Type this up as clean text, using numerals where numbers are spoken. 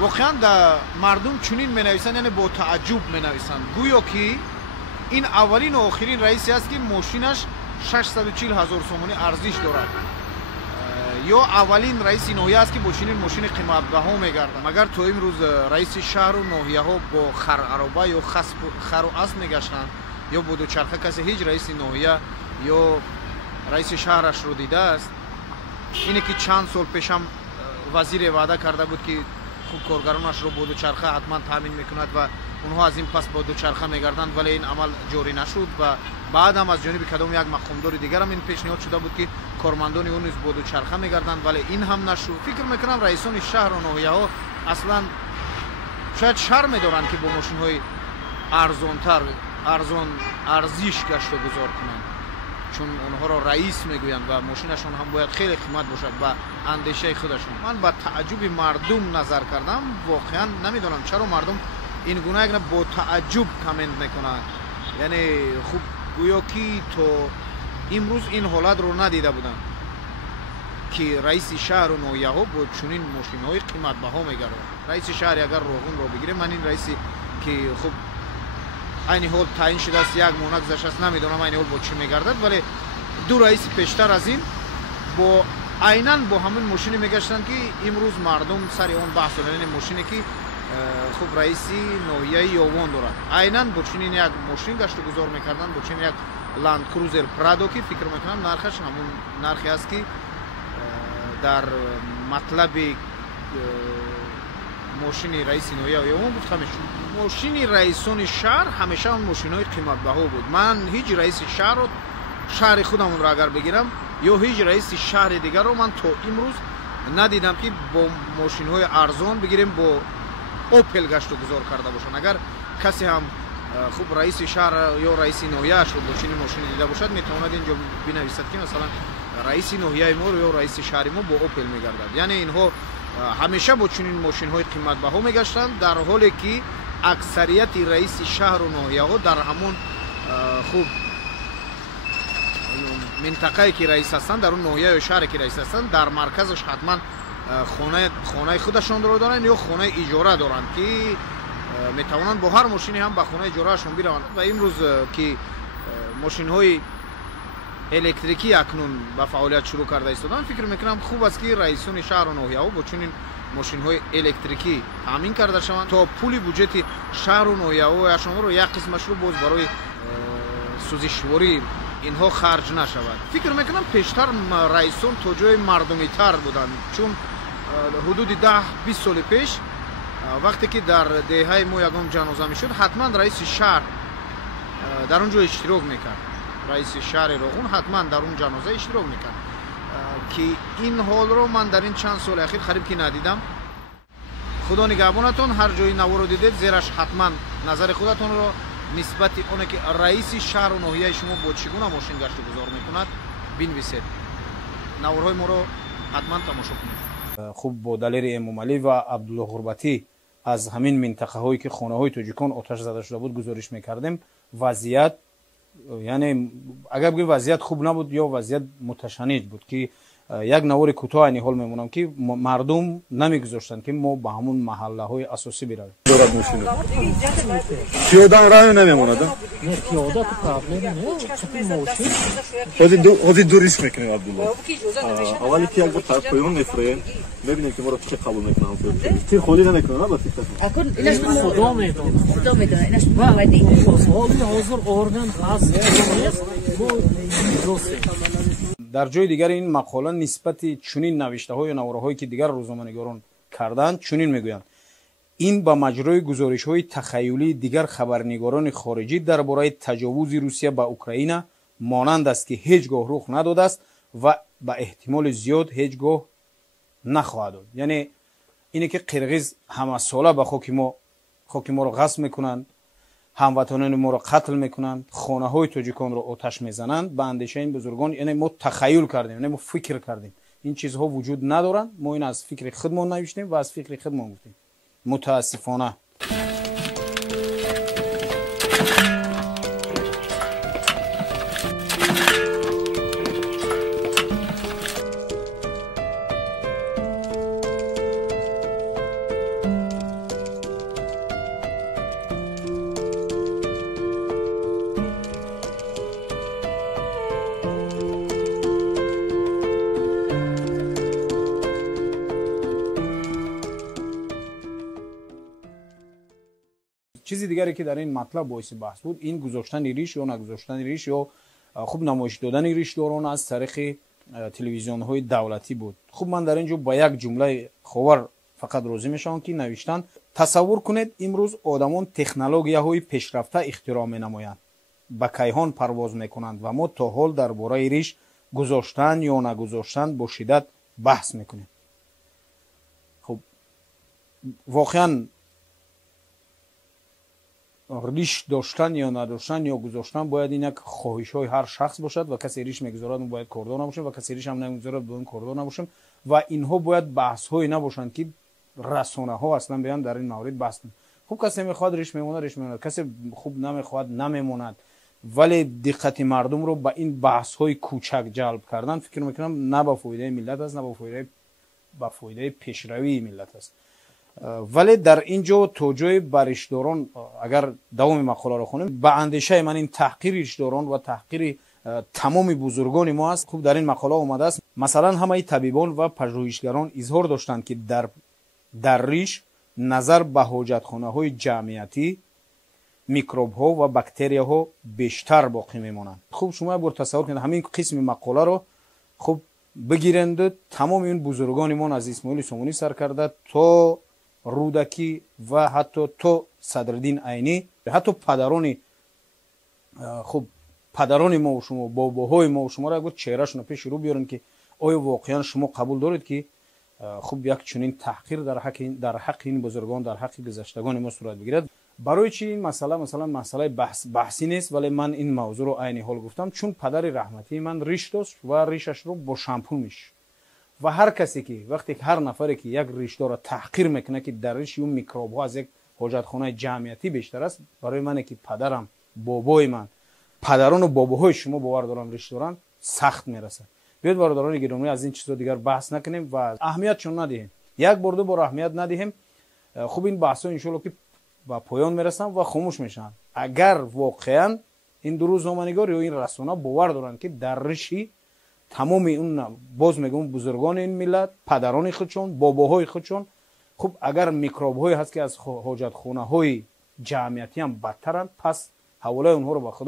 واقعا در مردم چنین می‌نویسند، یعنی با تعجب می‌نویسند گویا که این اولین و آخرین رئیسی است که ماشینش 640,000 سومانی ارزش دارد، یا اولین رئیس ناحیه است که با چنین ماشین قیمت‌بها می‌گردد. مگر تا امروز رئیس شهر و ناحیه‌ها با خرعربه یا خر و اسب می‌گشتند یا با دوچرخه؟ کسی هیچ رئیس ناحیه یا رئیس شهرش رو دیده است؟ اینه که چند سال پیش هم وزیر وعده کرده بود که خوب کارگرانش رو با دوچرخه حتما تامین میکند و اونها از این پس با دوچرخه میگردند، ولی این عمل جاری نشد و بعد هم از جانب کدام یک مقامدار دیگر هم این پیشنهاد شده بود که کارمندان اون نیز با دوچرخه میگردند، ولی این هم نشد. فکر میکنم رئیسان شهر و ناحیه ها اصلا شاید شرم دارند که با ماشین های ارزان ارزش گشت و گذار کنند، چون اونها را رئیس میگویند و ماشینشون هم باید خیلی قیمت باشد و اندیشه خودشون. من با تعجب مردم نظر کردم، واقعا نمیدونم چرا مردم این گونه یک با تعجب کامنت میکنند. یعنی خوب گویا که تو امروز این حالت رو ندیده بودن که رئیس شهر و ناحیه ها با چنین ماشین های قیمت بها میگردند. رئیس شهر اگر روغن رو بگیره، من این رئیسی که خوب این حال تعیین شده است، یک ماه گذشته است، نمیدونم این حال با چی میگردد، ولی دو رئیس پیشتر از این با عیناً با همین ماشین میگشتند که امروز مردم سر اون بحث کردن ماشینی که خوب رئیس ناحیه یاوان دارد، عیناً با چنین یک ماشین گشت و گذار میکردن، با چنین یک لند کروزر پرادو که فکر میکنم نرخش همون نرخی است که در مطلب ماشین رئیس ناحیه یاوان بود. ماشین رئیسان شهر همیشه اون ماشین‌های قیمت‌بها بود. من هیچ رئیس شهر رو، شهر خودمون رو اگر بگیرم یا هیچ رئیس شهر دیگر رو من تا امروز ندیدم که با ماشین‌های ارزان بگیریم با اوپل گشت و گذار کرده باشن. اگر کسی هم خوب رئیس شهر یا رئیس ناحیه شد با چنین ماشین دیده باشد، میتواند اینجا بنویسد که مثلا رئیس ناحیه ما یا رئیس شهر ما با اوپل میگردد. یعنی اینها همیشه با چنین ماشین‌های قیمت‌بها میگشتند، در حالی که اکثریت رئیس شهر و ناحیه ها در همون خوب منطقه که رئیس هستند، در اون ناحیه یا شهر که رئیس هستند، در مرکزش حتما خانه خودشون رو دارن یا خانه اجاره دارن که میتوانند با هر ماشینی هم به خانه اجارهشون بروند. و امروز که ماشین های الکتریکی اکنون به فعالیت شروع کرده ایستادن، فکر میکنم خوب است که رئیسان شهر و ناحیه ها با چنین ماشین های الکتریکی تامین کرده شوند تا پول بودجت شهر و ناحیه ها شما رو یک قسمش رو باز برای سوزشواری اینها خرج نشود. فکر میکنم پیشتر رئیسان تا جای مردمی تر بودن، چون حدود 10-20 سال پیش وقتی که در دهه ما یگان جنازه میشد، حتما رئیس شهر در اونجا اشتراک میکرد. رئیس شهر روغن حتما در اون جنازه اشتراک میکرد که این حال رو من در این چند سال اخیر خریب که ندیدم. خدا نگهبانتون، هر جای نوار رو دیدید زیرش حتما نظر خودتون رو نسبت اونه که رئیس شهر و ناحیه شما با چگونه ماشین گشت و گذار میکند بنویسید. نوارهای ما رو حتما تماشا کنید. خوب با دلیر امام علی و عبدالله غربتی از همین منطقه هایی که خانه های تاجیکان آتش زده شده بود گزارش میکردیم. وضعیت، یعنی اگر بگیم وضعیت خوب نبود یا وضعیت متشنج بود که یک نوار کوتاه این حال میمونم که مردم نمیگذاشتن که ما به همون محله های اساسی برویم. دارد میشینه پیاده راه نمیموند. نه پیاده تو پرابلم نه. خودی دوریش میکنیم عبدالله. اولی که یک بار طرف پایون میفریم ببینیم که ما رو چه قبول میکنم. تیر خالی نمیکنه نه با تیر اکن اینش خدا میدونه اینش ودی حالی حاضر ارگان هست در جای دیگر این مقاله نسبت چنین نوشته های و نواره هایی که دیگر روزنامه‌نگاران کردند چنین میگویند: این با مجرای گزارش های تخیلی دیگر خبرنگاران خارجی درباره تجاوز روسیه به اوکراین مانند است که هیچگاه رخ نداده است و به احتمال زیاد هیچگاه نخواهد داد. یعنی اینه که قرغیز همه ساله به خاک ما رو غصب میکنند، هموطنان ما رو قتل میکنند، خانه های تاجیکان رو آتش میزنند. به اندیشه این بزرگان یعنی ما تخیل کردیم، یعنی ما فکر کردیم این چیزها وجود ندارند. ما این از فکر خودمون نوشتیم و از فکر خودمون گفتیم. متاسفانه چیزی دیگری که در این مطلب باعث بحث بود این گذاشتن ریش یا نگذاشتن ریش یا خوب نمایش دادن ریشداران از طریق تلویزیون های دولتی بود. خوب من در اینجا با یک جمله خبر فقط راضی میشم که نوشتن تصور کنید امروز آدمان تکنولوژیاهای پیشرفته اختراع می‌نمایند، به کیهان پرواز میکنند و ما تا حال درباره ریش گذاشتن یا نگذاشتن با شدت بحث میکنیم. خب واقعا ریش داشتن یا نداشتن یا گذاشتن باید این یک خواهش های هر شخص باشد و کسی ریش میگذارد اون باید کردار نباشه و کسی ریش هم نمیگذارد باید کردار نباشه و اینها باید بحث های نباشند که رسانه ها اصلا بیان در این مورد بحث کنند. خوب کسی میخواد ریش میمونه ریش میمونه، کسی خوب نمیخواد نمیموند، ولی دقت مردم رو به این بحث های کوچک جلب کردن فکر میکنم نه به فایده ملت است، نه به فایده پیشروی ملت است. ولی در اینجا توجه بر ریشداران اگر دوام مقاله رو خونیم به اندیشه من این تحقیر ریشداران و تحقیر تمام بزرگان ما است. خوب در این مقاله اومده است مثلا همه طبیبان و پژوهشگران اظهار داشتند که در ریش نظر به حاجتخانه های جمعیتی میکروب ها و باکتریا ها بیشتر باقی میمانند. خوب شما بر تصور کنید همین قسم مقاله رو خوب بگیرند تمام این بزرگان ما از اسماعیل سامونی سر کرده تا رودکی و حتی تو صدرالدین عینی حتی پدران خب پدران ما و شما باباهای ما و شما را اگر چهرهشون پیش رو بیارن که آیا واقعا شما قبول دارید که خب یک چنین تحقیر در حق این بزرگان در حق گذشتگان ما صورت بگیرد؟ برای چی این مسئله مثلا مسئله بحثی نیست، ولی من این موضوع رو عین حال گفتم چون پدر رحمتی من ریش داشت و ریشش رو با شامپو میش و هر کسی که وقتی هر نفری که یک ریشدار را تحقیر میکنه که در ریش اون میکروب ها از یک حاجتخانه جمعیتی بیشتر است، برای من که پدرم بابای من پدران و باباهای شما باور دارن ریشدارن سخت میرسه. بیاید برادران گرامی از این چیزا دیگر بحث نکنیم و اهمیتشون ندهیم، یک بار دو بار اهمیت ندهیم. خوب این بحثا ان شاءالله که با پایان میرسن و خاموش میشن. اگر واقعا این دو روزنامه‌نگار یا این رسانه باور دارن که در ریشی تمام اون باز میگم بزرگان این ملت پدران خودشون باباهای خودشون خب اگر میکروب های هست که از حاجتخانه های جمعیتی هم بدترن، پس حواله اونها رو به خدا